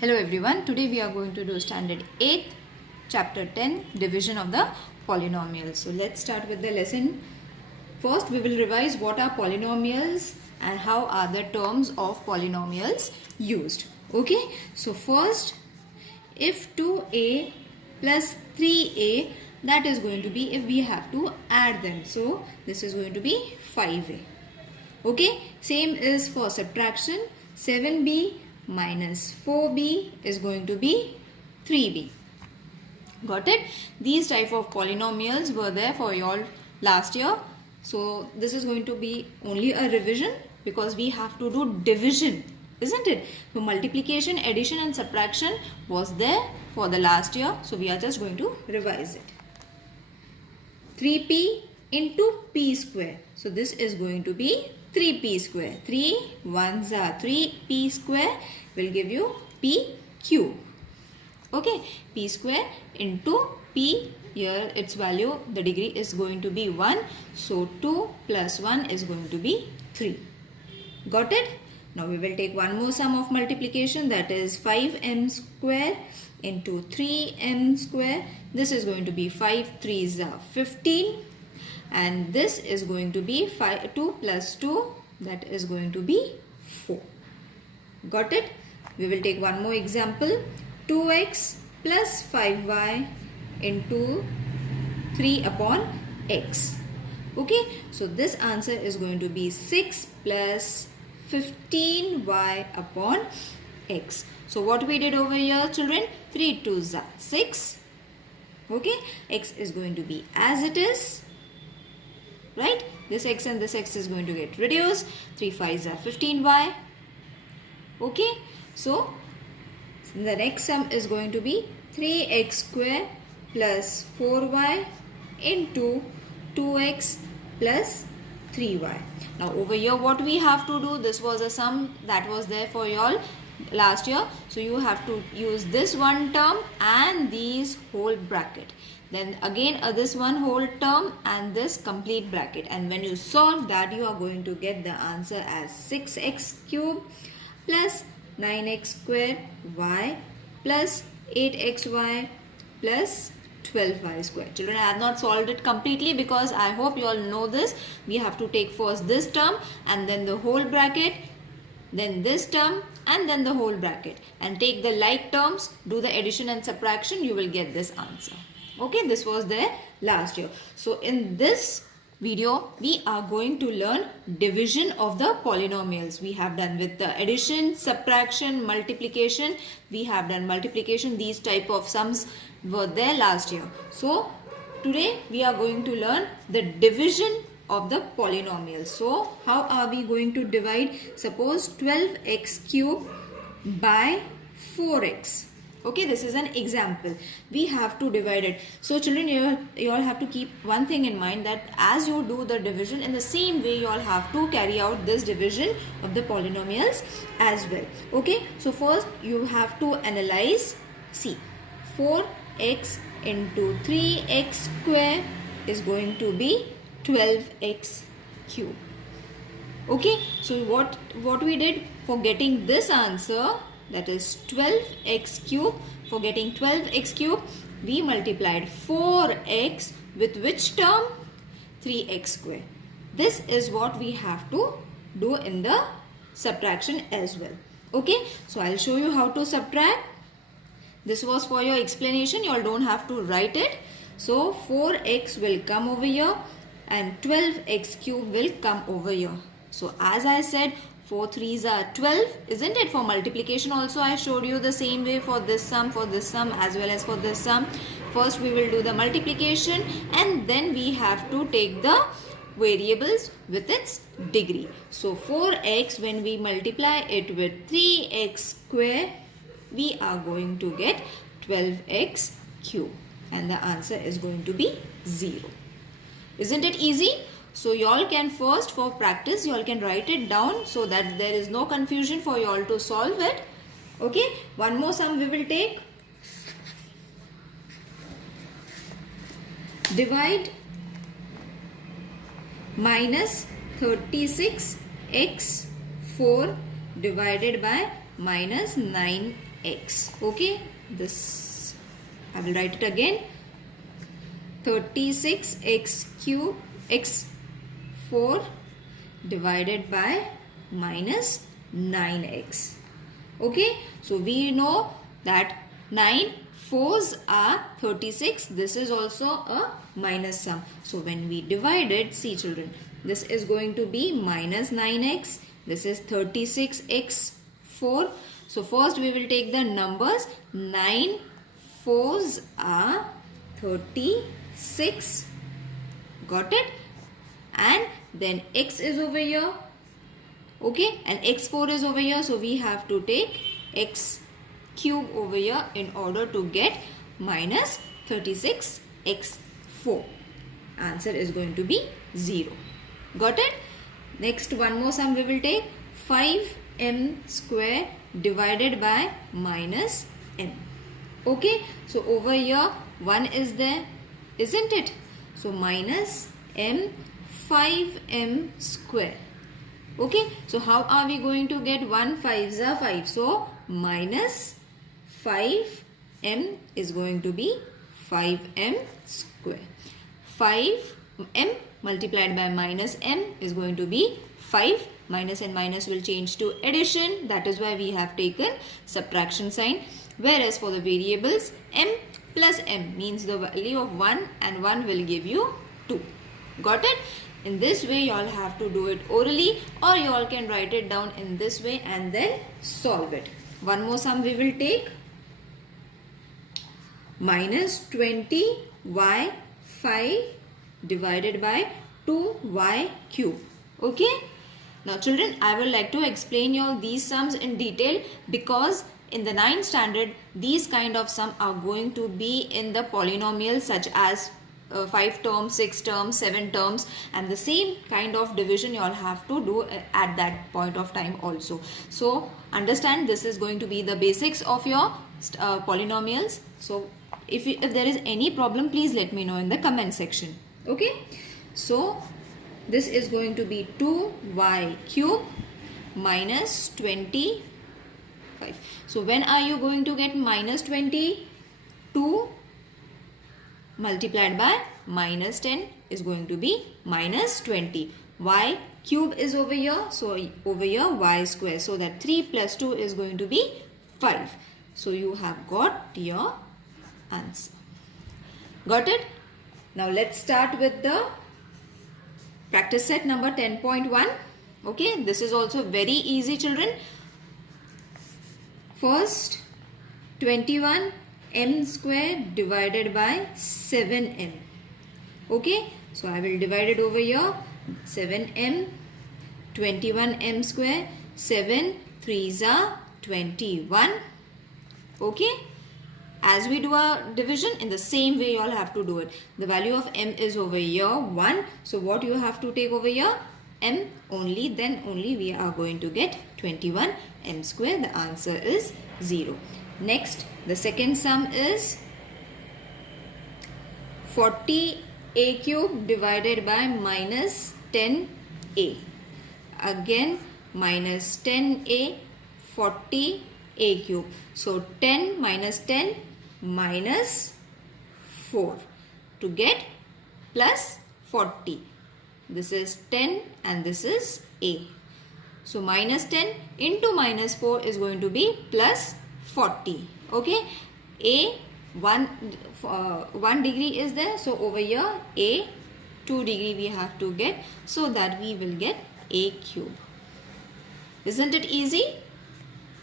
Hello everyone, today we are going to do standard 8th chapter 10 division of the polynomials. So let's start with the lesson. First we will revise what are polynomials and how are the terms of polynomials used. Okay, so first if 2a plus 3a, that is going to be if we have to add them. So this is going to be 5a. Okay, same is for subtraction. 7b minus 4b is going to be 3b. Got it? These type of polynomials were there for you all last year. So this is going to be only a revision because we have to do division, isn't it? So multiplication, addition and subtraction was there for the last year. So we are just going to revise it. 3p into p square. So this is going to be 3p square. 3 ones are 3p square will give you p cube. Okay, p square into p, here its value, the degree is going to be 1. So 2 plus 1 is going to be 3. Got it? Now we will take one more sum of multiplication, that is 5m square into 3m square. This is going to be 5 3s are 15. And this is going to be 2 plus 2, that is going to be 4. Got it? We will take one more example. 2x plus 5y into 3 upon x. Okay, so this answer is going to be 6 plus 15y upon x. So what we did over here, children? 3 2s are 6. Okay, x is going to be as it is. Right? This x and this x is going to get reduced. 3 5s are 15y. Okay. So, the next sum is going to be 3x square plus 4y into 2x plus 3y. Now, over here what we have to do, this was a sum that was there for you all last year. So, you have to use this one term and these whole bracket. Then again this one whole term and this complete bracket, and when you solve that you are going to get the answer as 6x cube plus 9x square y plus 8xy plus 12y square. Children, I have not solved it completely because I hope you all know this. We have to take first this term and then the whole bracket, then this term and then the whole bracket, and take the like terms, do the addition and subtraction, you will get this answer. Okay, this was there last year. So in this video, we are going to learn division of the polynomials. We have done with the addition, subtraction, multiplication. We have done multiplication. These type of sums were there last year. So today we are going to learn the division of the polynomials. So how are we going to divide? Suppose 12x cube by 4x. Okay, this is an example. We have to divide it. So children, you all have to keep one thing in mind, that as you do the division, in the same way you all have to carry out this division of the polynomials as well. Okay, so first you have to analyze. See, 4x into 3x square is going to be 12x cube. Okay, so what we did for getting this answer, that is 12x cube. For getting 12x cube, we multiplied 4x with which term? 3x square. This is what we have to do in the subtraction as well. Okay, so I'll show you how to subtract. This was for your explanation. You all don't have to write it. So 4x will come over here and 12x cube will come over here. So as I said, 4 3s are 12, isn't it? For multiplication also I showed you the same way for this sum as well as for this sum. First we will do the multiplication and then we have to take the variables with its degree. So 4x, when we multiply it with 3x square, we are going to get 12x cube and the answer is going to be 0. Isn't it easy? So you all can first, for practice, you all can write it down so that there is no confusion for you all to solve it. Okay, one more sum we will take. Divide minus 36x 4 divided by minus 9 x. Okay, this I will write it again. 36x cube x4 divided by minus 9x. Okay, so we know that 9 4s are 36. This is also a minus sum. So when we divide it, see children, this is going to be minus 9x. This is 36x4. So first we will take the numbers. 9 4s are 36. Got it? And then x is over here. Okay, and x4 is over here. So we have to take x cube over here in order to get minus 36x4. Answer is going to be 0. Got it? Next, one more sum we will take. 5m square divided by minus m. Okay, so over here 1 is there, isn't it? So minus m 5m square. Okay, so how are we going to get 1 5s are 5? So minus 5m is going to be 5m square. 5m multiplied by minus m is going to be 5. Minus and minus will change to addition. That is why we have taken subtraction sign. Whereas for the variables, m plus m means the value of 1 and 1 will give you 2. Got it? In this way you all have to do it orally, or you all can write it down in this way and then solve it. One more sum we will take. Minus 20y5 divided by 2y cube. Okay? Now children, I would like to explain you all these sums in detail, because in the 9th standard these kind of sum are going to be in the polynomials such as 5 terms, 6 terms, 7 terms, and the same kind of division you all have to do at that point of time also. So understand, this is going to be the basics of your polynomials. So if there is any problem, please let me know in the comment section. Okay, so this is going to be 2y cube minus 25. So when are you going to get minus 20? 2 multiplied by minus 10 is going to be minus 20. Y cube is over here. So over here y square. So that 3 plus 2 is going to be 5. So you have got your answer. Got it? Now let's start with the practice set number 10.1. Okay, this is also very easy children. First, 21m square divided by 7m. Okay, so I will divide it over here. 7m, 21m square, 7 3s are 21. Okay, as we do our division, in the same way you all have to do it. The value of m is over here 1. So what you have to take over here? M only, then only we are going to get 21m square. The answer is 0. Next, the second sum is 40a cube divided by minus 10a. Again minus 10a, 40a cube. So 10 minus 10 minus 4 to get plus 40. This is 10 and this is a. So minus 10 into minus 4 is going to be plus 40. Okay, a 1 degree is there, so over here a 2 degree we have to get, so that we will get a cube. Isn't it easy?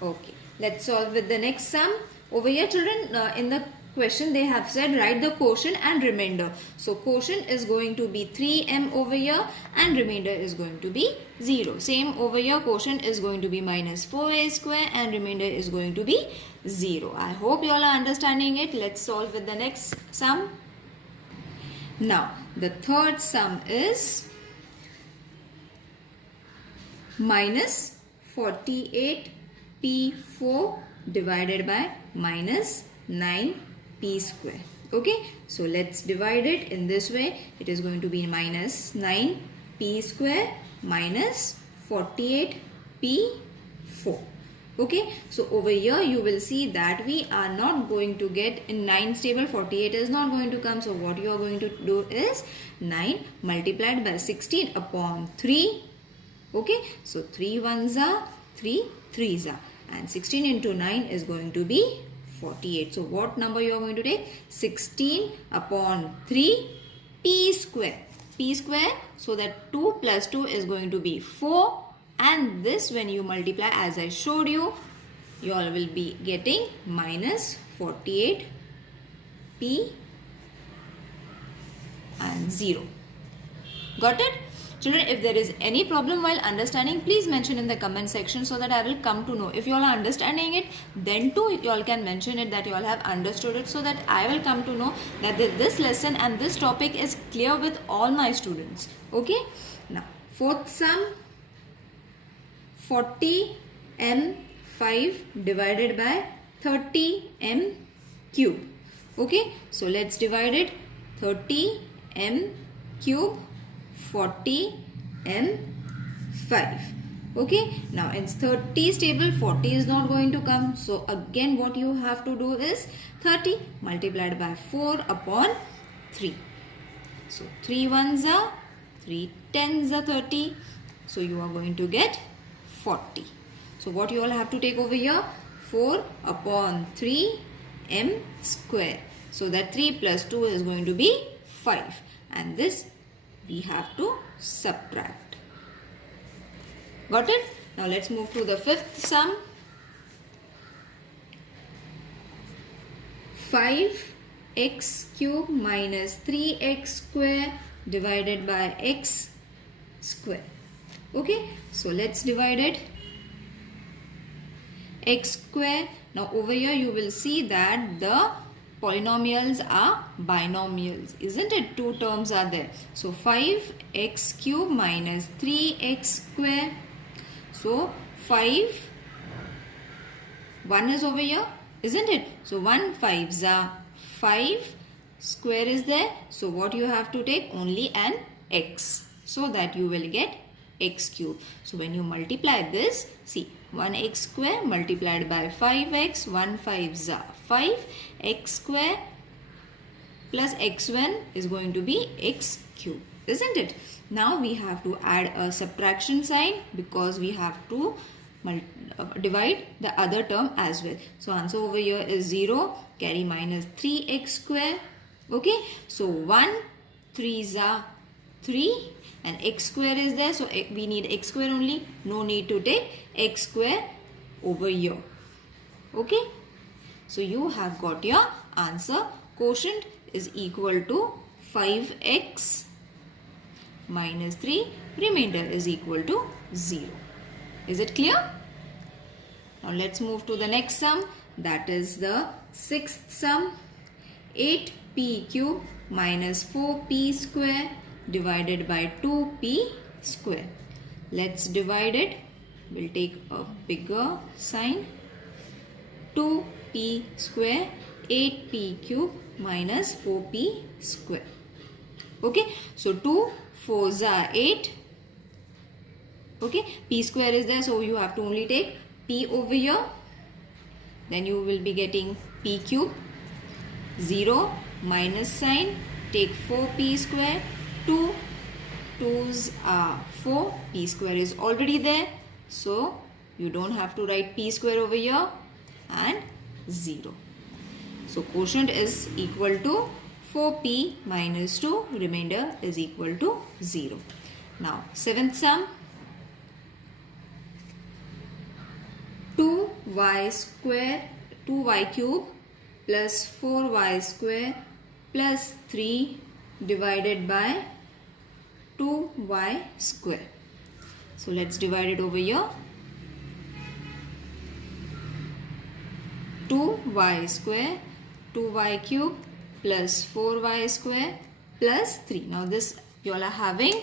Okay, let's solve with the next sum. Over here children, in the question they have said write the quotient and remainder. So quotient is going to be 3m over here and remainder is going to be 0. Same over here, quotient is going to be minus 4a square and remainder is going to be 0. I hope you all are understanding it. Let's solve with the next sum. Now the third sum is minus 48p4 divided by minus 9p square. Okay, so let's divide it in this way. It is going to be minus 9p square minus 48p4. Okay, so over here you will see that we are not going to get in 9's table, 48 is not going to come. So what you are going to do is 9 multiplied by 16 upon 3. Okay, so 3 ones are 3 3s are, and 16 into 9 is going to be 48. So what number you are going to take? 16 upon 3 p square. P square, so that 2 plus 2 is going to be 4. And this, when you multiply, as I showed you, you all will be getting minus 48 p and 0. Got it? Children, if there is any problem while understanding, please mention in the comment section so that I will come to know. If you all are understanding it, then too you all can mention it that you all have understood it, so that I will come to know that this lesson and this topic is clear with all my students. Okay? Now, fourth sum. 40m5 divided by 30m cube. Okay, so let's divide it. 30m cube, 40m5. Okay, now in 30's table 40 is not going to come. So again what you have to do is 30 multiplied by 4 upon 3. So 3 ones are 3 tens are 30. So you are going to get 40. So what you all have to take over here? 4 upon 3 m square. So that 3 plus 2 is going to be 5. And this we have to subtract. Got it? Now let's move to the fifth sum. 5x cube minus 3x square divided by x square. Okay, so let's divide it. X square. Now over here you will see that the polynomials are binomials, isn't it? Two terms are there. So 5x cube minus 3x square. So 5, 1 is over here, isn't it? So 1 5s are 5, square is there. So what you have to take? Only an x, so that you will get x cube. So when you multiply this, see 1x square multiplied by 5x, 1 5s are 5, x square plus x1 is going to be x cube, isn't it? Now we have to add a subtraction sign because we have to divide the other term as well. So answer over here is 0, carry minus 3x square. Okay, so 1 3s are 3 and x square is there, so we need x square only, no need to take x square over here. Okay, so you have got your answer. Quotient is equal to 5x minus 3, remainder is equal to 0. Is it clear? Now let's move to the next sum, that is the sixth sum. 8p cube minus 4p square divided by 2p square. Let's divide it. We'll take a bigger sign. 2p square, 8p cube minus 4p square. Okay, so 2 4s are 8. Okay, p square is there, so you have to only take p over here. Then you will be getting p cube. 0 minus sign, take 4p square. 2 2s are 4, p square is already there, so you don't have to write p square over here, and 0. So quotient is equal to 4p minus 2, remainder is equal to 0. Now seventh sum. 2y square, 2y cube plus 4y square plus 3 divided by 2y square. So let's divide it over here. 2y square, 2y cube plus 4y square plus 3. Now this you all are having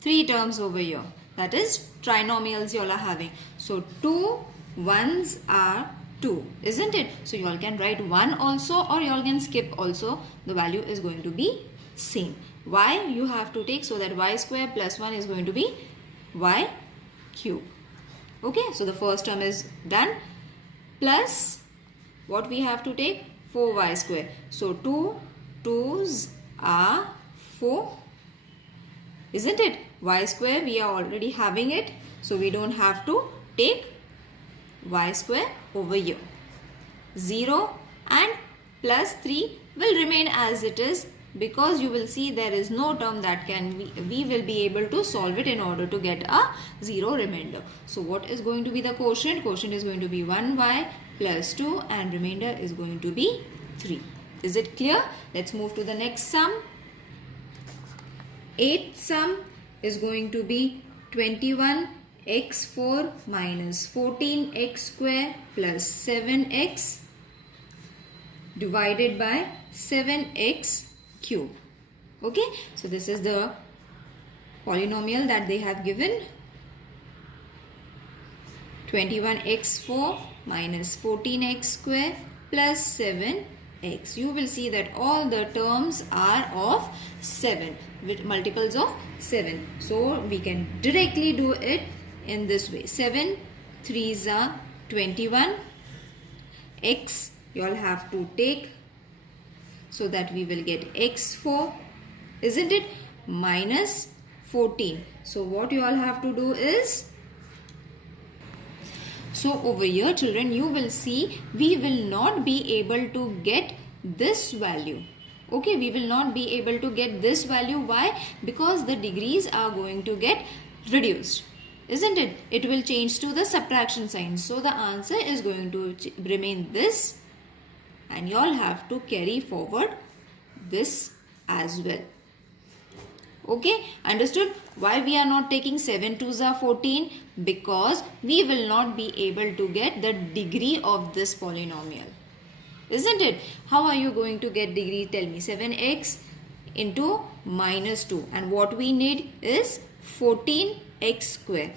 3 terms over here. That is trinomials you all are having. So 2 1s are 2, isn't it? So you all can write 1 also, or you all can skip also. The value is going to be same. Y you have to take, so that y square plus 1 is going to be y cube. Okay, so the first term is done. Plus, what we have to take? 4y square. So 2 2's are 4. Isn't it? Y square, we are already having it. So we don't have to take y square over here. 0 and plus 3 will remain as it is, because you will see there is no term that we will be able to solve it in order to get a 0 remainder. So what is going to be the quotient? Quotient is going to be 1y plus 2 and remainder is going to be 3. Is it clear? Let's move to the next sum. 8th sum is going to be 21x4 minus 14x square plus 7x divided by 7x cube. Okay, so this is the polynomial that they have given. 21x4 minus 14x square plus 7x. You will see that all the terms are of 7 with multiples of 7. So we can directly do it in this way. 7 3s are 21. X you all have to take, so that we will get x4, isn't it? Minus 14. So what you all have to do is, so over here children, you will see we will not be able to get this value. Okay, we will not be able to get this value. Why? Because the degrees are going to get reduced, isn't it? It will change to the subtraction sign. So the answer is going to remain this, and you all have to carry forward this as well. Okay, understood? Why we are not taking 7 2s are 14? Because we will not be able to get the degree of this polynomial, isn't it? How are you going to get degree? Tell me. 7x into minus 2, and what we need is 14x square.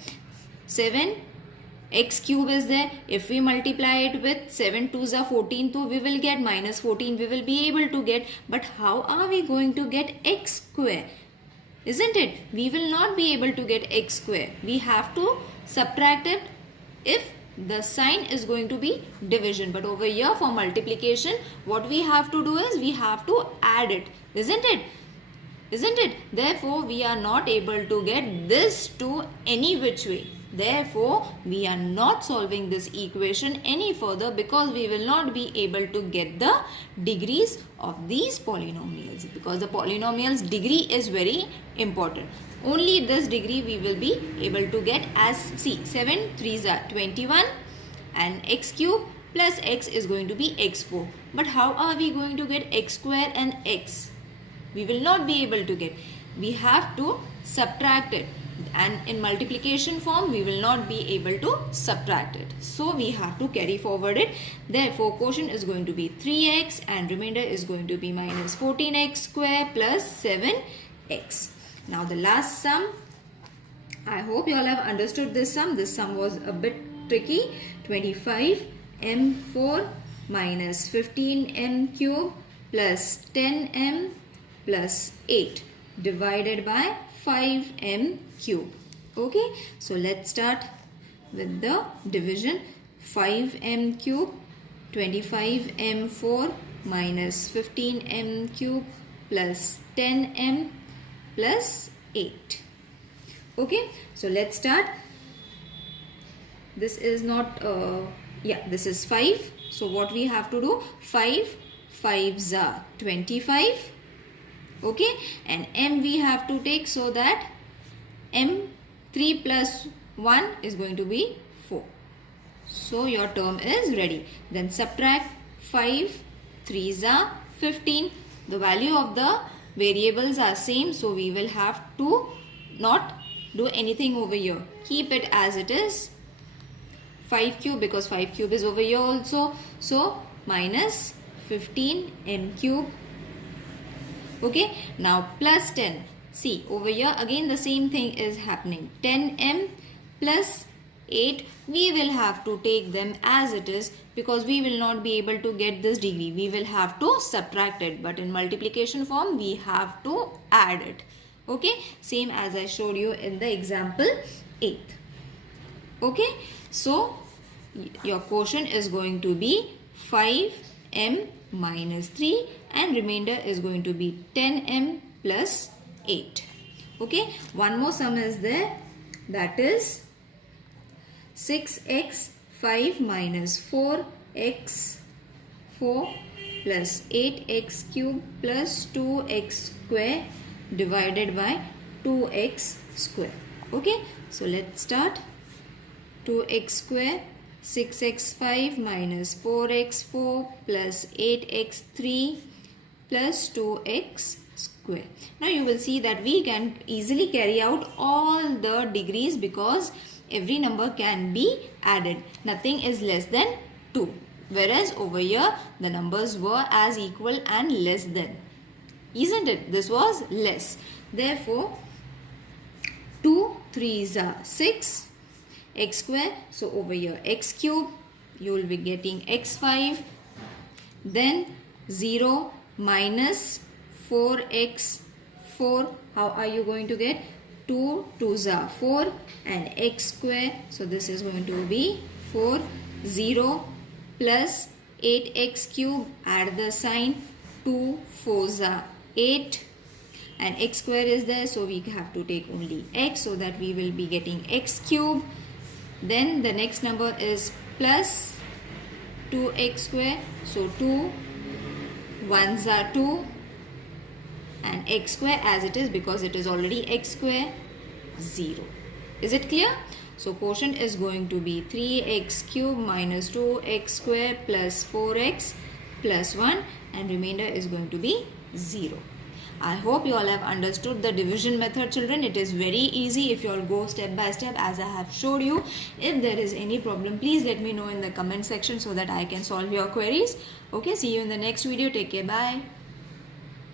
7x cube is there. If we multiply it with 7 2s are 14, so we will get minus 14. We will be able to get, but how are we going to get x square? Isn't it? We will not be able to get x square. We have to subtract it if the sign is going to be division. But over here for multiplication, what we have to do is we have to add it. Isn't it? Isn't it? Therefore, we are not able to get this to any which way. Therefore, we are not solving this equation any further, because we will not be able to get the degrees of these polynomials, because the polynomial's degree is very important. Only this degree we will be able to get, as see 7 3s are 21 and x cube plus x is going to be x4. But how are we going to get x square and x? We will not be able to get. We have to subtract it, and in multiplication form we will not be able to subtract it. So we have to carry forward it. Therefore quotient is going to be 3x and remainder is going to be minus 14x square plus 7x. Now the last sum. I hope you all have understood this sum. This sum was a bit tricky. 25m4 minus 15m cube plus 10m plus 8 divided by 5m cube. Okay, so let's start with the division. 5m cube, 25m4 minus 15m cube plus 10m plus 8. Okay, so let's start. This is not this is 5. So what we have to do? 5 5s are 25. Okay, and m we have to take, so that m 3 plus 1 is going to be 4. So your term is ready. Then subtract 5 3s are 15. The value of the variables are same, so we will have to not do anything over here. Keep it as it is. 5 cube, because 5 cube is over here also. So minus 15 m cube. Okay, now plus 10. See, over here again the same thing is happening. 10m plus 8, we will have to take them as it is, because we will not be able to get this degree. We will have to subtract it, but in multiplication form we have to add it. Okay, same as I showed you in the example 8th. Okay, so your quotient is going to be 5m minus 3 and remainder is going to be 10m plus 8. Okay, one more sum is there, that is 6x 5 minus 4x 4 plus 8x cube plus 2x square divided by 2x square. Okay, so let's start. 2x square, 6x5 minus 4x4 plus 8x3 plus 2x square. Now you will see that we can easily carry out all the degrees because every number can be added. Nothing is less than 2. Whereas over here the numbers were as equal and less than. Isn't it? This was less. Therefore 2 3s are 6 x square. So over here x cube, you will be getting x5. Then 0 minus 4x4. How are you going to get? 2 2s are 4 and x square. So this is going to be 4. 0 plus 8x cube. Add the sign. 2 4s are 8. And x square is there, so we have to take only x, so that we will be getting x cube. Then the next number is plus 2x square. So 2 1s are 2 and x square as it is because it is already x square 0. Is it clear? So quotient is going to be 3x cube minus 2x square plus 4x plus 1 and remainder is going to be 0. I hope you all have understood the division method, children. It is very easy if you all go step by step as I have showed you. If there is any problem, please let me know in the comment section so that I can solve your queries. Okay, see you in the next video. Take care. Bye.